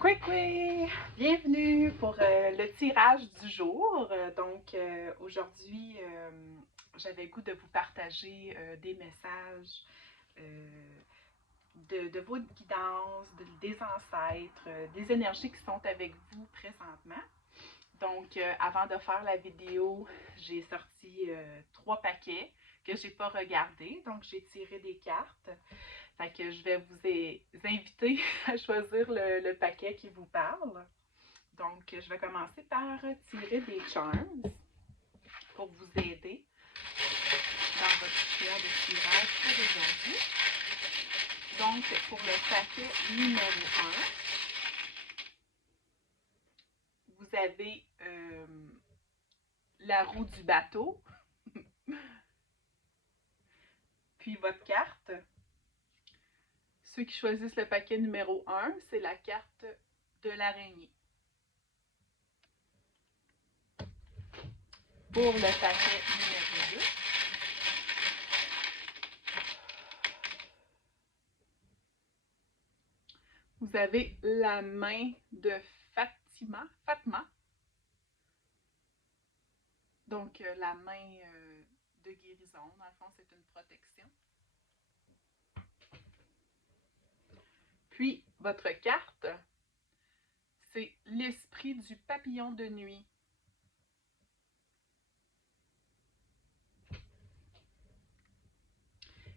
Coucou! Bienvenue pour le tirage du jour. Aujourd'hui, j'avais le goût de vous partager des messages de vos guidances, des ancêtres, des énergies qui sont avec vous présentement. Donc, avant de faire la vidéo, j'ai sorti 3 paquets que j'ai pas regardés. Donc, j'ai tiré des cartes. Fait que je vais vous inviter à choisir le paquet qui vous parle. Donc, je vais commencer par tirer des charms pour vous aider dans votre choix de tirage pour aujourd'hui. Donc, pour le paquet numéro 1, vous avez la roue du bateau, puis votre carte. Ceux qui choisissent le paquet numéro 1, c'est la carte de l'araignée. Pour le paquet numéro 2, vous avez la main de Fatma. Donc, la main de guérison. Dans le fond, c'est une protection. Puis, votre carte, c'est l'esprit du papillon de nuit.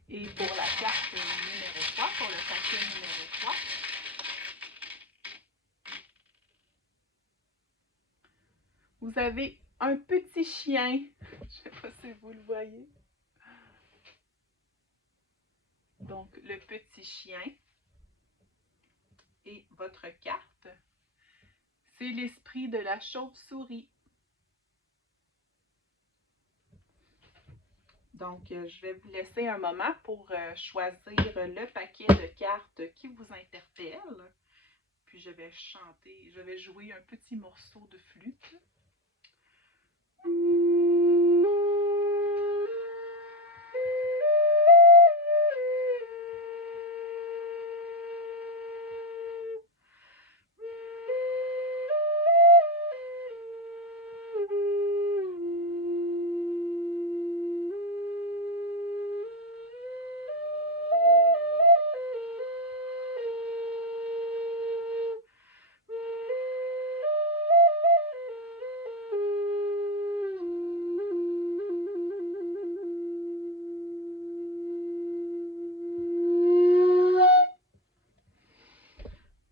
Et pour la carte numéro 3, pour le paquet numéro 3, vous avez un petit chien. Je ne sais pas si vous le voyez. Donc, le petit chien. Et votre carte, c'est l'esprit de la chauve-souris. Donc, je vais vous laisser un moment pour choisir le paquet de cartes qui vous interpelle. Puis, je vais jouer un petit morceau de flûte.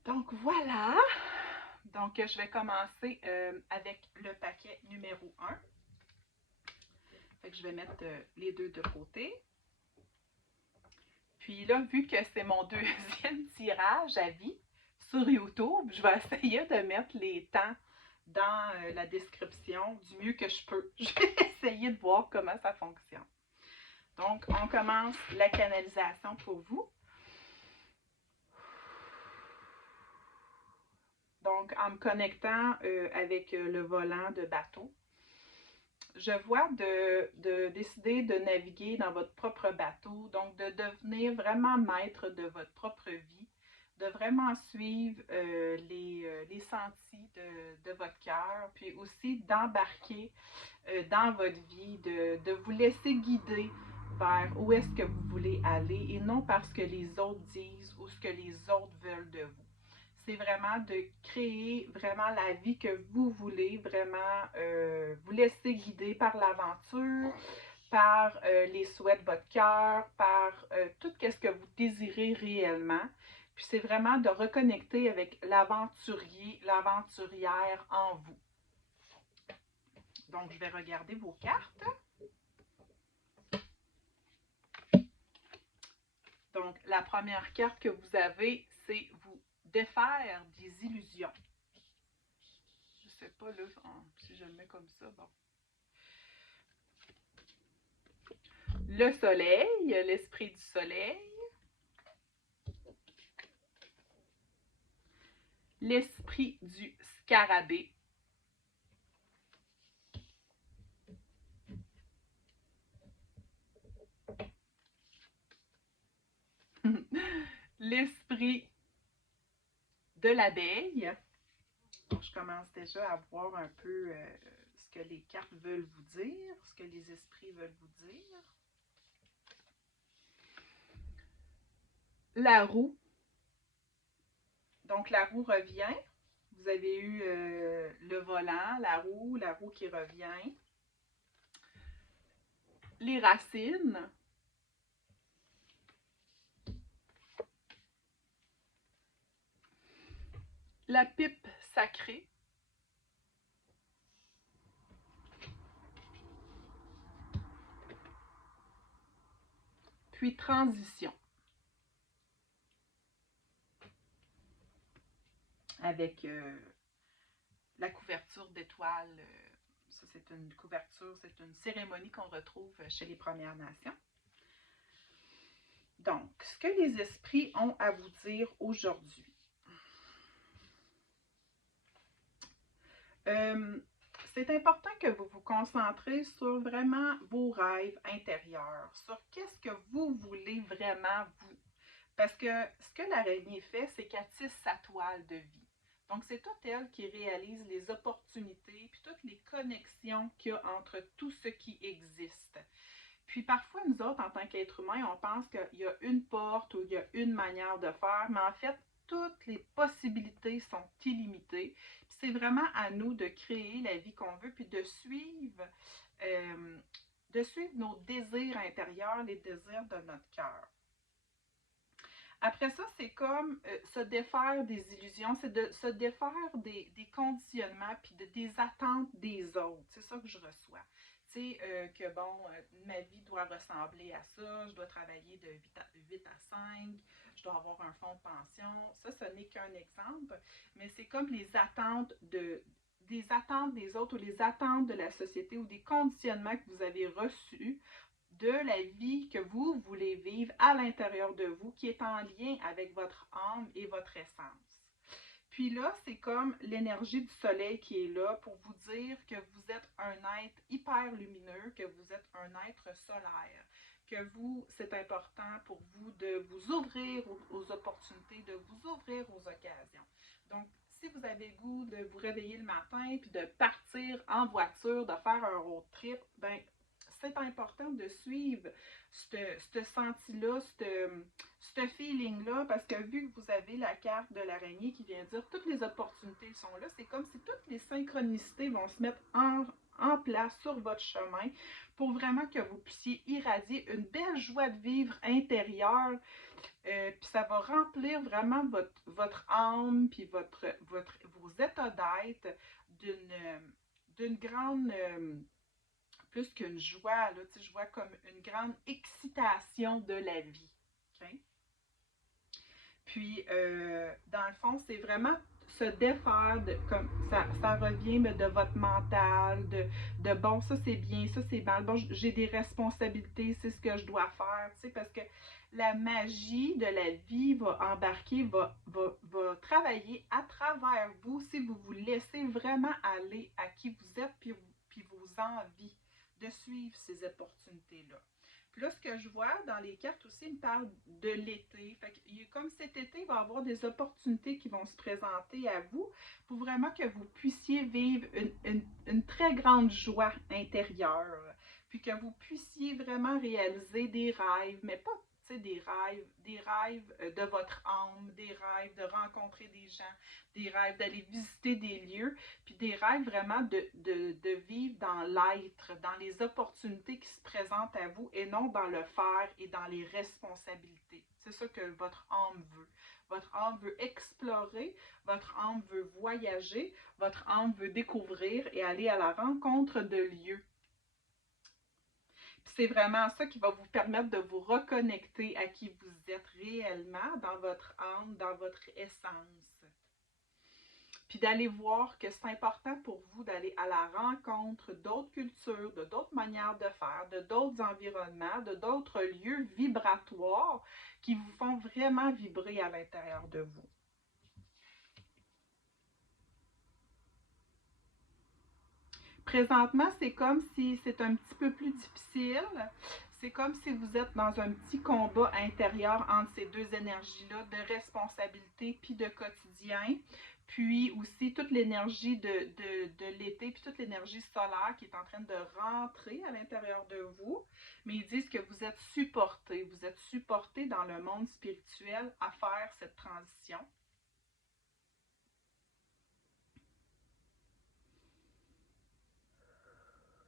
Donc, voilà. Donc, je vais commencer avec le paquet numéro 1. Fait que je vais mettre les deux de côté. Puis là, vu que c'est mon deuxième tirage à vie sur YouTube, je vais essayer de mettre les temps dans la description du mieux que je peux. Je vais essayer de voir comment ça fonctionne. Donc, on commence la canalisation pour vous. Donc, en me connectant avec le volant de bateau, je vois de décider de naviguer dans votre propre bateau, donc de devenir vraiment maître de votre propre vie, de vraiment suivre les sentiers de votre cœur, puis aussi d'embarquer dans votre vie, de vous laisser guider vers où est-ce que vous voulez aller et non parce que les autres disent ou ce que les autres veulent de vous. C'est vraiment de créer vraiment la vie que vous voulez, vraiment vous laisser guider par l'aventure, par les souhaits de votre cœur, par tout ce que vous désirez réellement. Puis c'est vraiment de reconnecter avec l'aventurier, l'aventurière en vous. Donc, je vais regarder vos cartes. Donc, la première carte que vous avez, c'est vous défaire des illusions. Je ne sais pas là, si je le mets comme ça, bon. Le soleil, l'esprit du soleil. L'esprit du scarabée. L'esprit de l'abeille. Je commence déjà à voir un peu ce que les cartes veulent vous dire, ce que les esprits veulent vous dire. La roue. Donc, la roue revient. Vous avez eu le volant, la roue qui revient. Les racines. La pipe sacrée. Puis transition. Avec la couverture d'étoiles. Ça, c'est une couverture, c'est une cérémonie qu'on retrouve chez les Premières Nations. Donc, ce que les esprits ont à vous dire aujourd'hui. C'est important que vous vous concentrez sur vraiment vos rêves intérieurs, sur qu'est-ce que vous voulez vraiment vous. Parce que ce que l'araignée fait, c'est qu'elle tisse sa toile de vie. Donc, c'est toute elle qui réalise les opportunités puis toutes les connexions qu'il y a entre tout ce qui existe. Puis parfois, nous autres, en tant qu'êtres humains, on pense qu'il y a une porte ou il y a une manière de faire, mais en fait, toutes les possibilités sont illimitées. C'est vraiment à nous de créer la vie qu'on veut, puis de suivre nos désirs intérieurs, les désirs de notre cœur. Après ça, c'est comme se défaire des illusions, c'est de se défaire des conditionnements puis des attentes des autres. C'est ça que je reçois. Tu sais, que bon, ma vie doit ressembler à ça, je dois travailler de 8 à 5, je dois avoir un fonds de pension. Ça, ce n'est qu'un exemple, mais c'est comme les attentes des attentes des autres ou les attentes de la société ou des conditionnements que vous avez reçus de la vie que vous voulez vivre à l'intérieur de vous, qui est en lien avec votre âme et votre essence. Puis là, c'est comme l'énergie du soleil qui est là pour vous dire que vous êtes un être hyper lumineux, que vous êtes un être solaire, que vous, c'est important pour vous de vous ouvrir aux opportunités, de vous ouvrir aux occasions. Donc, si vous avez le goût de vous réveiller le matin puis de partir en voiture, de faire un road trip, ben c'est important de suivre ce senti-là, ce feeling-là, parce que vu que vous avez la carte de l'araignée qui vient dire toutes les opportunités sont là, c'est comme si toutes les synchronicités vont se mettre en place sur votre chemin pour vraiment que vous puissiez irradier une belle joie de vivre intérieure. Puis ça va remplir vraiment votre âme, puis vos états d'être d'une grande... plus qu'une joie, là, je vois comme une grande excitation de la vie. Okay? Puis, dans le fond, c'est vraiment se défaire, comme ça revient de votre mental, de bon, ça c'est bien, ça c'est mal, bon, j'ai des responsabilités, c'est ce que je dois faire, tu sais, parce que la magie de la vie va embarquer, va travailler à travers vous si vous vous laissez vraiment aller à qui vous êtes, puis vos envies de suivre ces opportunités-là. Puis là, ce que je vois dans les cartes aussi, il me parle de l'été. Fait que, comme cet été, il va y avoir des opportunités qui vont se présenter à vous pour vraiment que vous puissiez vivre une très grande joie intérieure. Puis que vous puissiez vraiment réaliser des rêves, mais pas des rêves de votre âme, des rêves de rencontrer des gens, des rêves d'aller visiter des lieux, puis des rêves vraiment de vivre dans l'être, dans les opportunités qui se présentent à vous et non dans le faire et dans les responsabilités. C'est ça que votre âme veut. Votre âme veut explorer, votre âme veut voyager, votre âme veut découvrir et aller à la rencontre de lieux. C'est vraiment ça qui va vous permettre de vous reconnecter à qui vous êtes réellement dans votre âme, dans votre essence. Puis d'aller voir que c'est important pour vous d'aller à la rencontre d'autres cultures, de d'autres manières de faire, de d'autres environnements, de d'autres lieux vibratoires qui vous font vraiment vibrer à l'intérieur de vous. Présentement, c'est comme si c'est un petit peu plus difficile. c'est comme si vous êtes dans un petit combat intérieur entre ces deux énergies-là, de responsabilité puis de quotidien, puis aussi toute l'énergie de l'été, puis toute l'énergie solaire qui est en train de rentrer à l'intérieur de vous. Mais ils disent que vous êtes supporté dans le monde spirituel à faire cette transition.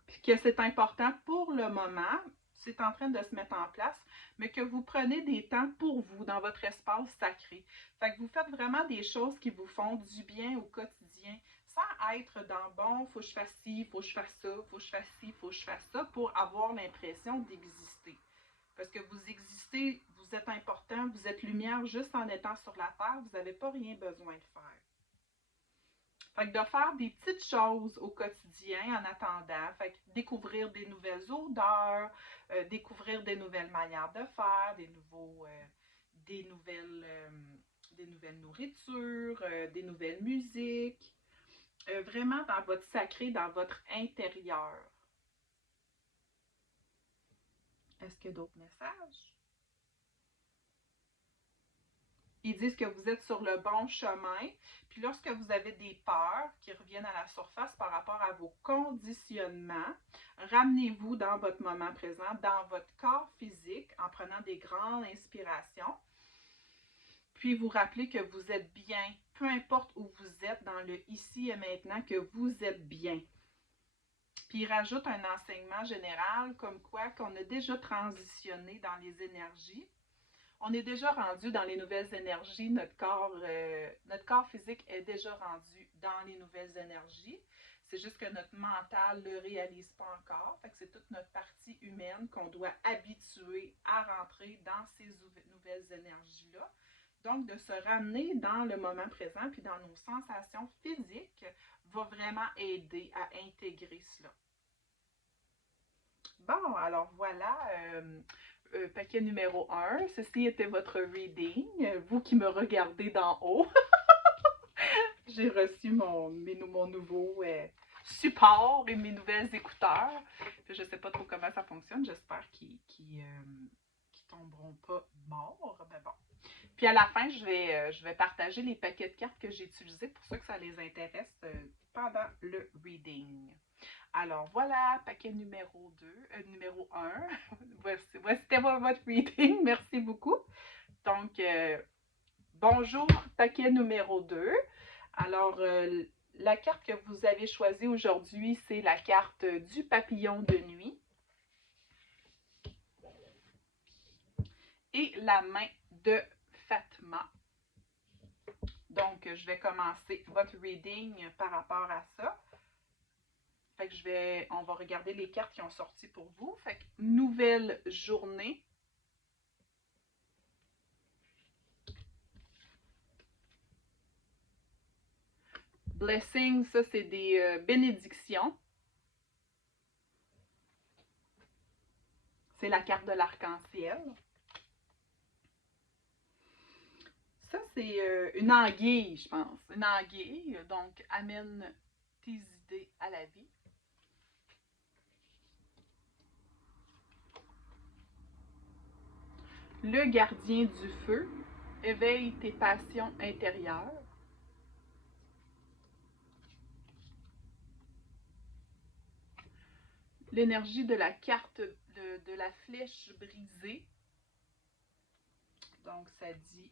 Puis que c'est important pour le moment, c'est en train de se mettre en place, mais que vous prenez des temps pour vous dans votre espace sacré. Fait que vous faites vraiment des choses qui vous font du bien au quotidien, sans être dans bon, faut que je fasse ci, faut que je fasse ça, faut que je fasse ci, faut que je fasse ça, pour avoir l'impression d'exister. Parce que vous existez, vous êtes important, vous êtes lumière juste en étant sur la terre, vous n'avez pas rien besoin de faire. Fait que de faire des petites choses au quotidien en attendant, fait que découvrir des nouvelles odeurs, découvrir des nouvelles manières de faire, des nouvelles, des nouvelles nourritures, des nouvelles musiques, vraiment dans votre sacré, dans votre intérieur. Est-ce qu'il y a d'autres messages? Ils disent que vous êtes sur le bon chemin. Puis lorsque vous avez des peurs qui reviennent à la surface par rapport à vos conditionnements, ramenez-vous dans votre moment présent, dans votre corps physique, en prenant des grandes inspirations. Puis vous rappelez que vous êtes bien, peu importe où vous êtes dans le ici et maintenant, que vous êtes bien. Puis il rajoute un enseignement général comme quoi qu'on a déjà transitionné dans les énergies. On est déjà rendu dans les nouvelles énergies. Notre corps physique est déjà rendu dans les nouvelles énergies. C'est juste que notre mental ne le réalise pas encore. Fait que c'est toute notre partie humaine qu'on doit habituer à rentrer dans ces nouvelles énergies-là. Donc, de se ramener dans le moment présent puis dans nos sensations physiques va vraiment aider à intégrer cela. Bon, alors voilà. Paquet numéro 1, ceci était votre reading. Vous qui me regardez d'en haut, j'ai reçu mon nouveau support et mes nouvelles écouteurs. Je ne sais pas trop comment ça fonctionne. J'espère qu'ils tomberont pas morts. Mais bon. Puis à la fin, je vais partager les paquets de cartes que j'ai utilisés pour ceux que ça les intéresse pendant le reading. Alors voilà, paquet numéro 2, numéro 1. C'était votre reading. Merci beaucoup. Donc, bonjour, paquet numéro 2. Alors, la carte que vous avez choisie aujourd'hui, c'est la carte du papillon de nuit. Et la main de Fatma. Donc, je vais commencer votre reading par rapport à ça. Fait que on va regarder les cartes qui ont sorti pour vous. Fait que nouvelle journée. Blessing, ça c'est des bénédictions. C'est la carte de l'arc-en-ciel. Ça c'est une anguille, je pense. Une anguille, donc amène tes idées à la vie. Le gardien du feu, éveille tes passions intérieures. L'énergie de la carte de la flèche brisée. Donc, ça dit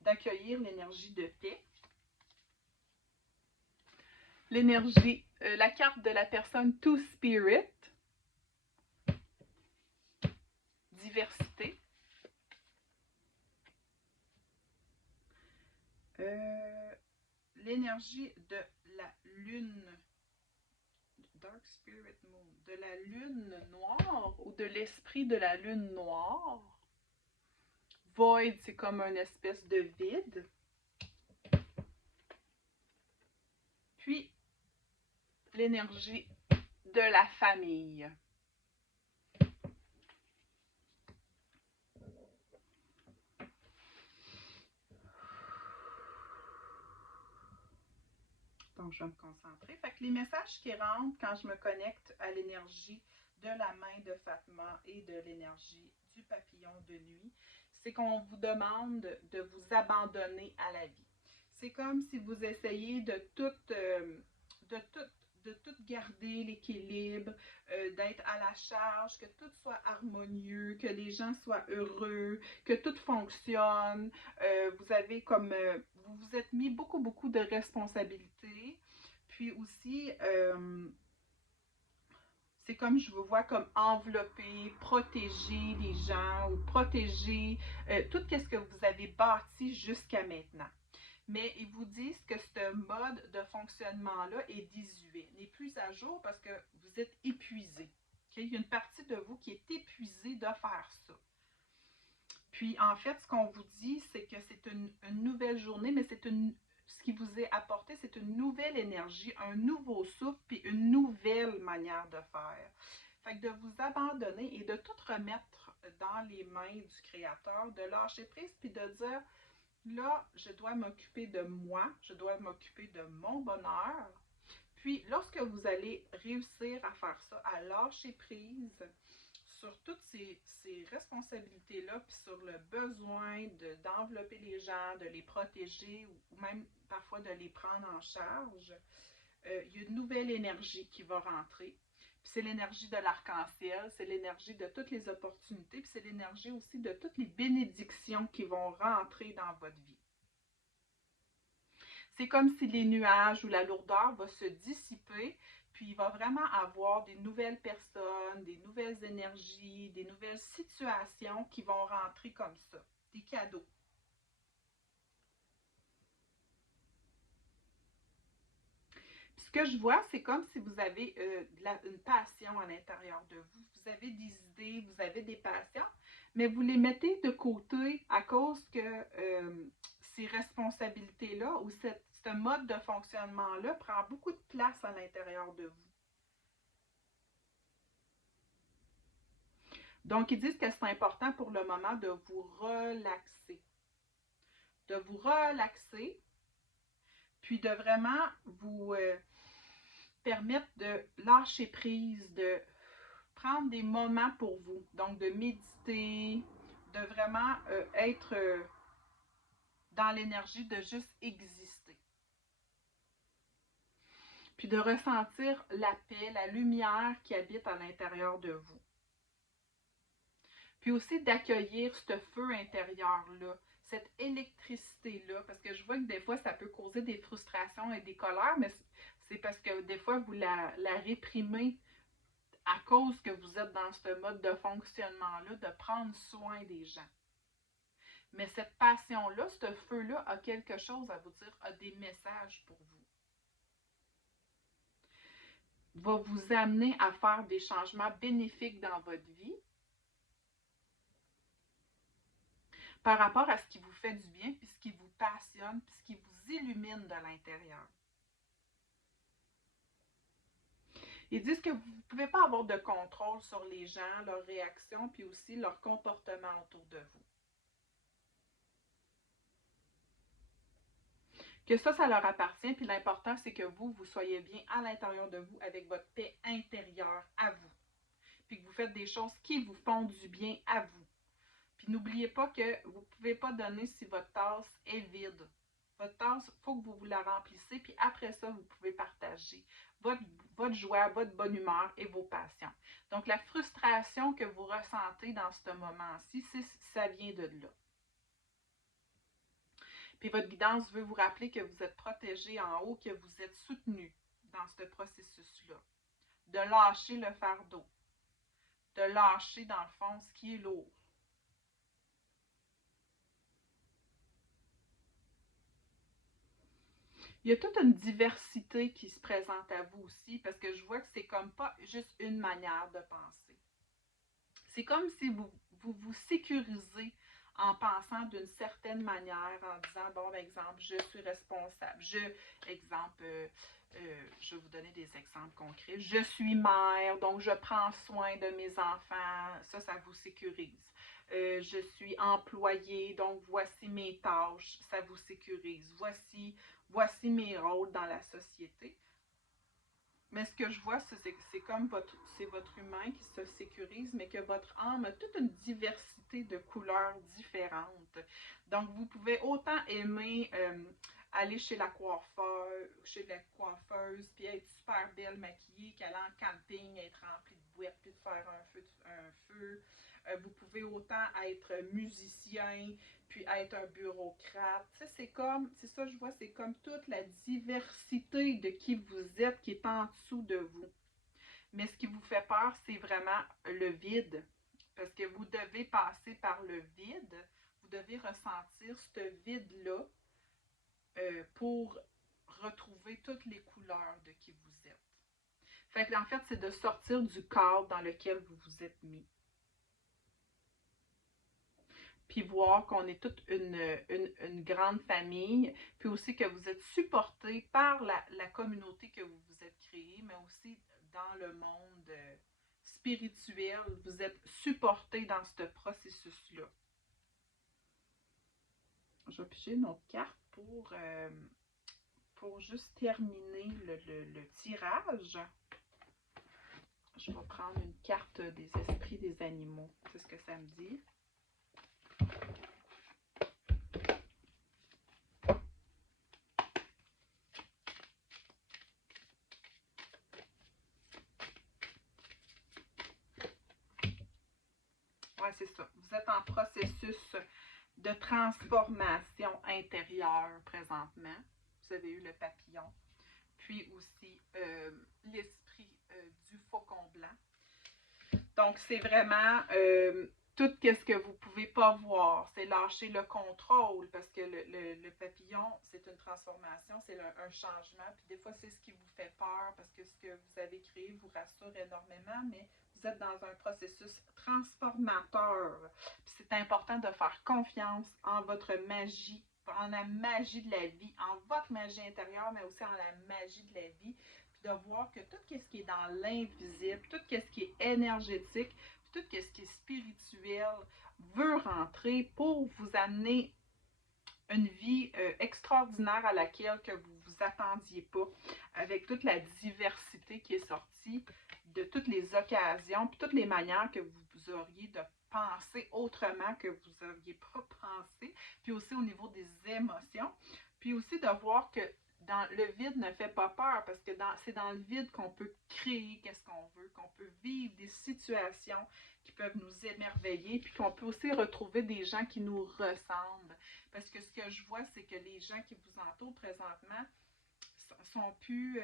d'accueillir l'énergie de paix. L'énergie, la carte de la personne Two Spirit. Diversité. L'énergie de la lune, Dark Spirit Moon, de la lune noire ou de l'esprit de la lune noire. Void, c'est comme une espèce de vide. Puis, l'énergie de la famille. Donc, je vais me concentrer. Fait que les messages qui rentrent quand je me connecte à l'énergie de la main de Fatma et de l'énergie du papillon de nuit, c'est qu'on vous demande de vous abandonner à la vie. C'est comme si vous essayez de tout, de tout garder l'équilibre, d'être à la charge, que tout soit harmonieux, que les gens soient heureux, que tout fonctionne. Vous avez comme, vous vous êtes mis beaucoup de responsabilités. Puis aussi, c'est comme je vous vois comme envelopper, protéger les gens ou protéger tout ce que vous avez bâti jusqu'à maintenant. Mais ils vous disent que ce mode de fonctionnement-là est désuet, n'est plus à jour parce que vous êtes épuisé. Okay? Il y a une partie de vous qui est épuisée de faire ça. Puis, en fait, ce qu'on vous dit, c'est que c'est une nouvelle journée, mais ce qui vous est apporté, c'est une nouvelle énergie, un nouveau souffle, puis une nouvelle manière de faire. Fait que de vous abandonner et de tout remettre dans les mains du Créateur, de lâcher prise, puis de dire, là, je dois m'occuper de moi, je dois m'occuper de mon bonheur. Puis, lorsque vous allez réussir à faire ça, à lâcher prise sur toutes ces responsabilités-là, puis sur le besoin d'envelopper les gens, de les protéger ou même parfois de les prendre en charge, il y a une nouvelle énergie qui va rentrer. Puis c'est l'énergie de l'arc-en-ciel, c'est l'énergie de toutes les opportunités, puis c'est l'énergie aussi de toutes les bénédictions qui vont rentrer dans votre vie. C'est comme si les nuages ou la lourdeur va se dissiper, puis il va vraiment avoir des nouvelles personnes, des nouvelles énergies, des nouvelles situations qui vont rentrer comme ça, des cadeaux. Puis ce que je vois, c'est comme si vous avez une passion à l'intérieur de vous. Vous avez des idées, vous avez des passions, mais vous les mettez de côté à cause que ces responsabilités-là ou ce mode de fonctionnement-là prend beaucoup de place à l'intérieur de vous. Donc, ils disent que c'est important pour le moment de vous relaxer. De vous relaxer, puis de vraiment vous permettre de lâcher prise, de prendre des moments pour vous. Donc, de méditer, de vraiment être dans l'énergie de juste exister. Puis de ressentir la paix, la lumière qui habite à l'intérieur de vous. Puis aussi d'accueillir ce feu intérieur-là, cette électricité-là, parce que je vois que des fois, ça peut causer des frustrations et des colères, mais c'est parce que des fois, vous la réprimez à cause que vous êtes dans ce mode de fonctionnement-là, de prendre soin des gens. Mais cette passion-là, ce feu-là a quelque chose à vous dire, a des messages pour vous. Va vous amener à faire des changements bénéfiques dans votre vie par rapport à ce qui vous fait du bien, puis ce qui vous passionne, puis ce qui vous illumine de l'intérieur. Ils disent que vous ne pouvez pas avoir de contrôle sur les gens, leurs réactions, puis aussi leur comportement autour de vous. Que ça leur appartient, puis l'important, c'est que vous soyez bien à l'intérieur de vous avec votre paix intérieure à vous. Puis que vous faites des choses qui vous font du bien à vous. Puis n'oubliez pas que vous ne pouvez pas donner si votre tasse est vide. Votre tasse, il faut que vous la remplissez, puis après ça, vous pouvez partager votre joie, votre bonne humeur et vos passions. Donc, la frustration que vous ressentez dans ce moment-ci, ça vient de là. Puis votre guidance veut vous rappeler que vous êtes protégé en haut, que vous êtes soutenu dans ce processus-là. De lâcher le fardeau. De lâcher, dans le fond, ce qui est lourd. Il y a toute une diversité qui se présente à vous aussi, parce que je vois que c'est comme pas juste une manière de penser. C'est comme si vous sécurisez en pensant d'une certaine manière, en disant, bon, par exemple, je suis responsable. Je vais vous donner des exemples concrets. Je suis mère, donc je prends soin de mes enfants. Ça vous sécurise. je suis employée, donc voici mes tâches, ça vous sécurise. Voici mes rôles dans la société. Mais ce que je vois, c'est comme c'est votre humain qui se sécurise, mais que votre âme a toute une diversité de couleurs différentes. Donc, vous pouvez autant aimer aller chez la coiffeuse, puis être super belle maquillée, qu'aller en camping, être remplie de boîtes, puis de faire un feu. Vous pouvez autant être musicien, puis être un bureaucrate. Tu sais, c'est ça je vois, c'est comme toute la diversité de qui vous êtes qui est en dessous de vous. Mais ce qui vous fait peur, c'est vraiment le vide. Parce que vous devez passer par le vide, vous devez ressentir ce vide-là pour retrouver toutes les couleurs de qui vous êtes. Fait que, en fait, c'est de sortir du cadre dans lequel vous vous êtes mis. Puis voir qu'on est toute une grande famille, puis aussi que vous êtes supporté par la communauté que vous vous êtes créée, mais aussi dans le monde spirituel, vous êtes supporté dans ce processus-là. Je vais piger une autre carte pour juste terminer le tirage. Je vais prendre une carte des esprits des animaux. C'est ce que ça me dit. Oui, c'est ça. Vous êtes en processus de transformation intérieure présentement. Vous avez eu le papillon. Puis aussi l'esprit du faucon blanc. Donc, c'est vraiment tout ce que vous ne pouvez pas voir. C'est lâcher le contrôle parce que le papillon, c'est une transformation, c'est un changement. Puis des fois, c'est ce qui vous fait peur parce que ce que vous avez créé vous rassure énormément, mais vous êtes dans un processus transformateur. Puis c'est important de faire confiance en votre magie, en la magie de la vie, en votre magie intérieure, mais aussi en la magie de la vie. Puis de voir que tout ce qui est dans l'invisible, tout ce qui est énergétique, tout ce qui est spirituel veut rentrer pour vous amener une vie extraordinaire à laquelle que vous ne vous attendiez pas, avec toute la diversité qui est sortie, de toutes les occasions, puis toutes les manières que vous auriez de penser autrement que vous n'auriez pas pensé, puis aussi au niveau des émotions, puis aussi de voir que le vide ne fait pas peur, parce que c'est dans le vide qu'on peut créer qu'est-ce qu'on veut, qu'on peut vivre des situations qui peuvent nous émerveiller, puis qu'on peut aussi retrouver des gens qui nous ressemblent. Parce que ce que je vois, c'est que les gens qui vous entourent présentement sont plus...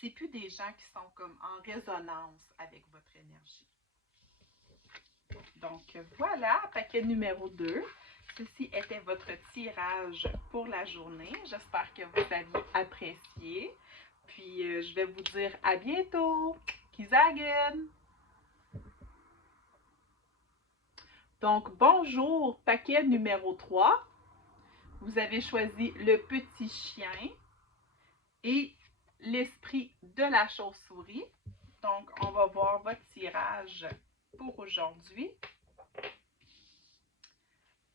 c'est plus des gens qui sont comme en résonance avec votre énergie. Donc voilà, paquet numéro 2. Ceci était votre tirage pour la journée. J'espère que vous aviez apprécié. Puis je vais vous dire à bientôt. Kizagen! Donc bonjour, paquet numéro 3. Vous avez choisi le petit chien et l'esprit de la chauve-souris. Donc, on va voir votre tirage pour aujourd'hui.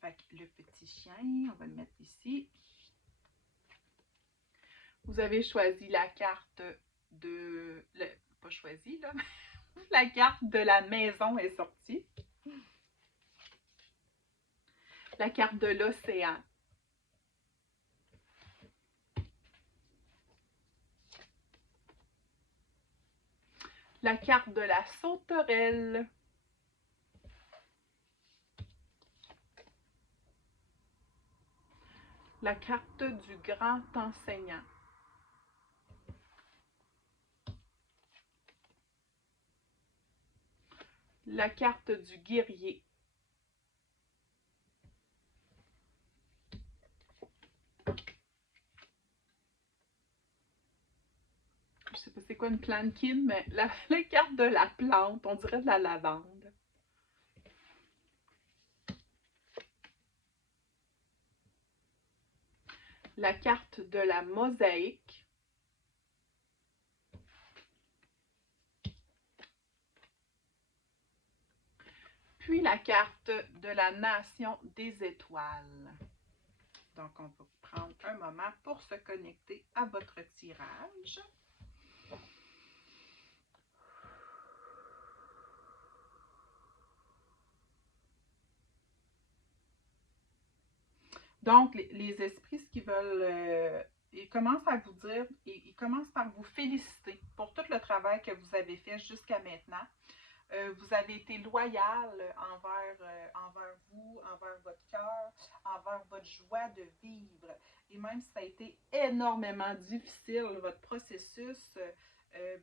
Fait que le petit chien, on va le mettre ici. Vous avez choisi la carte de... pas choisi, là. La carte de la maison est sortie. La carte de l'océan. La carte de la sauterelle. La carte du grand enseignant. La carte du guerrier. Je sais pas c'est quoi une plankin, mais la carte de la plante, on dirait de la lavande. La carte de la mosaïque. puis la carte de la nation des étoiles. Donc, on va prendre un moment pour se connecter à votre tirage. Donc, les esprits, ce qu'ils veulent, ils commencent à vous dire, ils commencent par vous féliciter pour tout le travail que vous avez fait jusqu'à maintenant. Vous avez été loyal envers vous, envers votre cœur, envers votre joie de vivre. Et même si ça a été énormément difficile, votre processus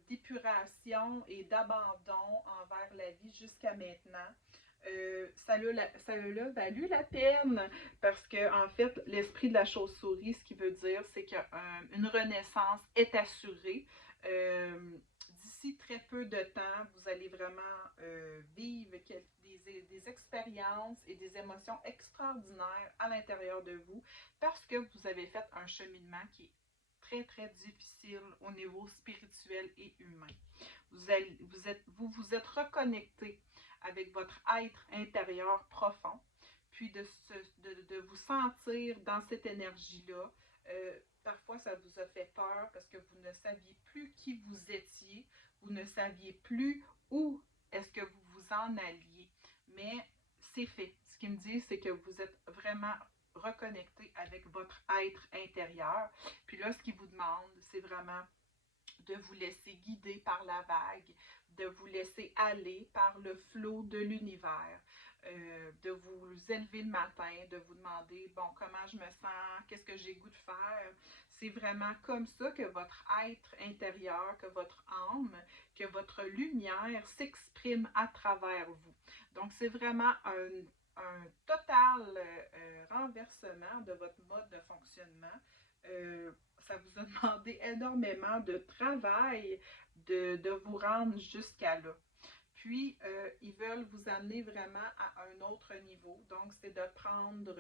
d'épuration et d'abandon envers la vie jusqu'à maintenant, ça a valu la peine parce que, en fait, l'esprit de la chauve-souris, ce qui veut dire, c'est qu'une renaissance est assurée. D'ici très peu de temps, vous allez vraiment vivre des expériences et des émotions extraordinaires à l'intérieur de vous parce que vous avez fait un cheminement qui est très, très difficile au niveau spirituel et humain. Vous vous êtes reconnecté avec votre être intérieur profond, puis de vous sentir dans cette énergie-là. Parfois, ça vous a fait peur parce que vous ne saviez plus qui vous étiez, vous ne saviez plus où est-ce que vous vous en alliez. Mais c'est fait. Ce qu'il me dit, c'est que vous êtes vraiment reconnecté avec votre être intérieur. Puis là, ce qu'il vous demande, c'est vraiment de vous laisser guider par la vague, de vous laisser aller par le flot de l'univers, de vous élever le matin, de vous demander, bon, comment je me sens, qu'est-ce que j'ai goût de faire. C'est vraiment comme ça que votre être intérieur, que votre âme, que votre lumière s'exprime à travers vous. Donc, c'est vraiment un total renversement de votre mode de fonctionnement. Ça vous a demandé énormément de travail de vous rendre jusqu'à là. Puis, ils veulent vous amener vraiment à un autre niveau. Donc, c'est de prendre,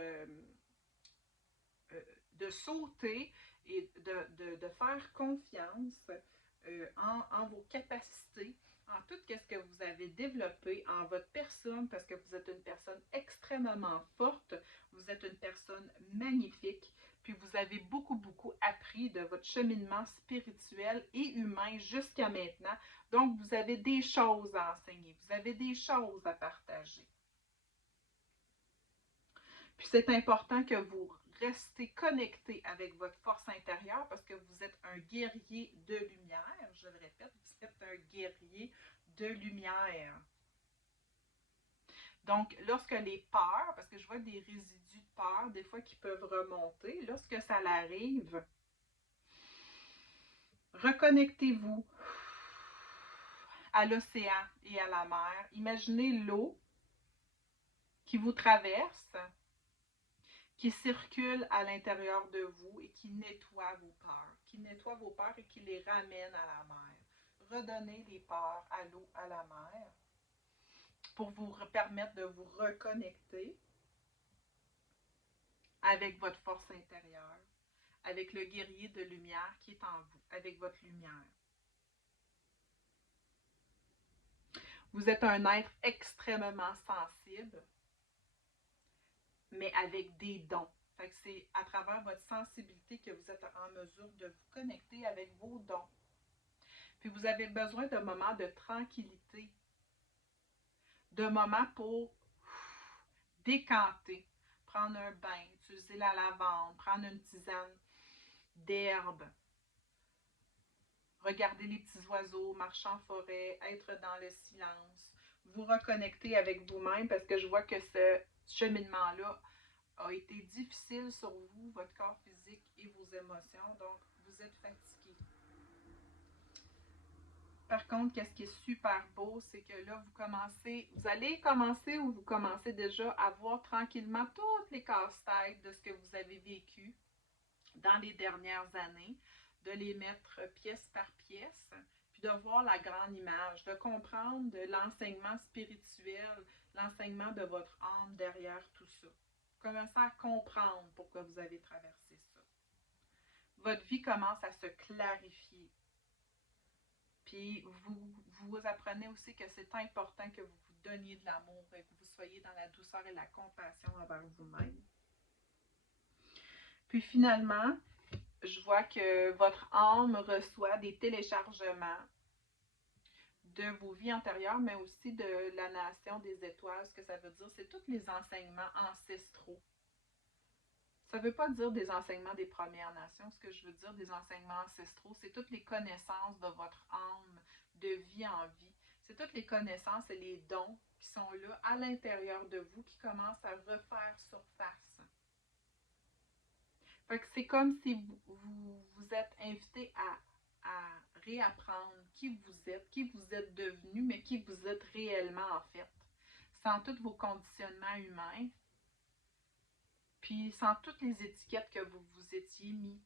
de sauter et de faire confiance en vos capacités, en tout ce que vous avez développé, en votre personne, parce que vous êtes une personne extrêmement forte, vous êtes une personne magnifique, puis vous avez beaucoup, beaucoup appris de votre cheminement spirituel et humain jusqu'à maintenant. Donc, vous avez des choses à enseigner, vous avez des choses à partager. Puis c'est important que vous restez connecté avec votre force intérieure parce que vous êtes un guerrier de lumière. Je le répète, vous êtes un guerrier de lumière. Donc, lorsque les peurs, parce que je vois des résidus de peur, des fois qui peuvent remonter, lorsque ça l'arrive, reconnectez-vous à l'océan et à la mer. Imaginez l'eau qui vous traverse, qui circule à l'intérieur de vous et qui nettoie vos peurs et qui les ramène à la mer. Redonnez les peurs à l'eau, à la mer, pour vous permettre de vous reconnecter avec votre force intérieure, avec le guerrier de lumière qui est en vous, avec votre lumière. Vous êtes un être extrêmement sensible, mais avec des dons. Fait que c'est à travers votre sensibilité que vous êtes en mesure de vous connecter avec vos dons. Puis vous avez besoin de moments de tranquillité, de moments pour décanter, prendre un bain, utiliser la lavande, prendre une tisane d'herbe, regarder les petits oiseaux, marcher en forêt, être dans le silence, vous reconnecter avec vous-même parce que je vois que ce cheminement-là a été difficile sur vous, votre corps physique et vos émotions, donc vous êtes fatigué. Par contre, qu'est-ce qui est super beau, c'est que là, vous allez commencer ou vous commencez déjà à voir tranquillement toutes les casse-têtes de ce que vous avez vécu dans les dernières années, de les mettre pièce par pièce, puis de voir la grande image, de comprendre de l'enseignement spirituel, l'enseignement de votre âme derrière tout ça. Commencez à comprendre pourquoi vous avez traversé ça. Votre vie commence à se clarifier. Puis vous apprenez aussi que c'est important que vous vous donniez de l'amour et que vous soyez dans la douceur et la compassion envers vous-même. Puis finalement, je vois que votre âme reçoit des téléchargements de vos vies antérieures, mais aussi de la nation des étoiles. Ce que ça veut dire, c'est tous les enseignements ancestraux. Ça ne veut pas dire des enseignements des Premières Nations. Ce que je veux dire, des enseignements ancestraux, c'est toutes les connaissances de votre âme, de vie en vie. C'est toutes les connaissances et les dons qui sont là à l'intérieur de vous, qui commencent à refaire surface. Fait que c'est comme si vous êtes invité à réapprendre qui vous êtes devenu, mais qui vous êtes réellement en fait. Sans tous vos conditionnements humains, puis sans toutes les étiquettes que vous vous étiez mis.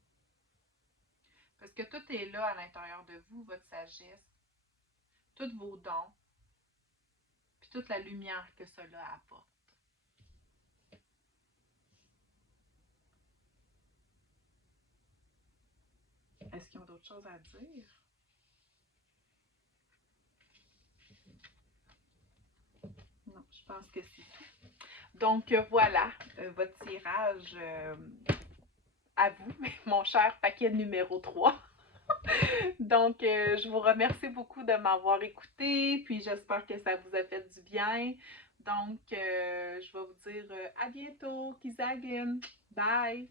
Parce que tout est là à l'intérieur de vous, votre sagesse, tous vos dons, puis toute la lumière que cela apporte. Est-ce qu'ils ont d'autres choses à dire? Non, je pense que c'est tout. Donc voilà, votre tirage à vous, mon cher paquet numéro 3. Donc, je vous remercie beaucoup de m'avoir écouté, puis j'espère que ça vous a fait du bien. Donc, je vais vous dire à bientôt, Kizagen. Bye!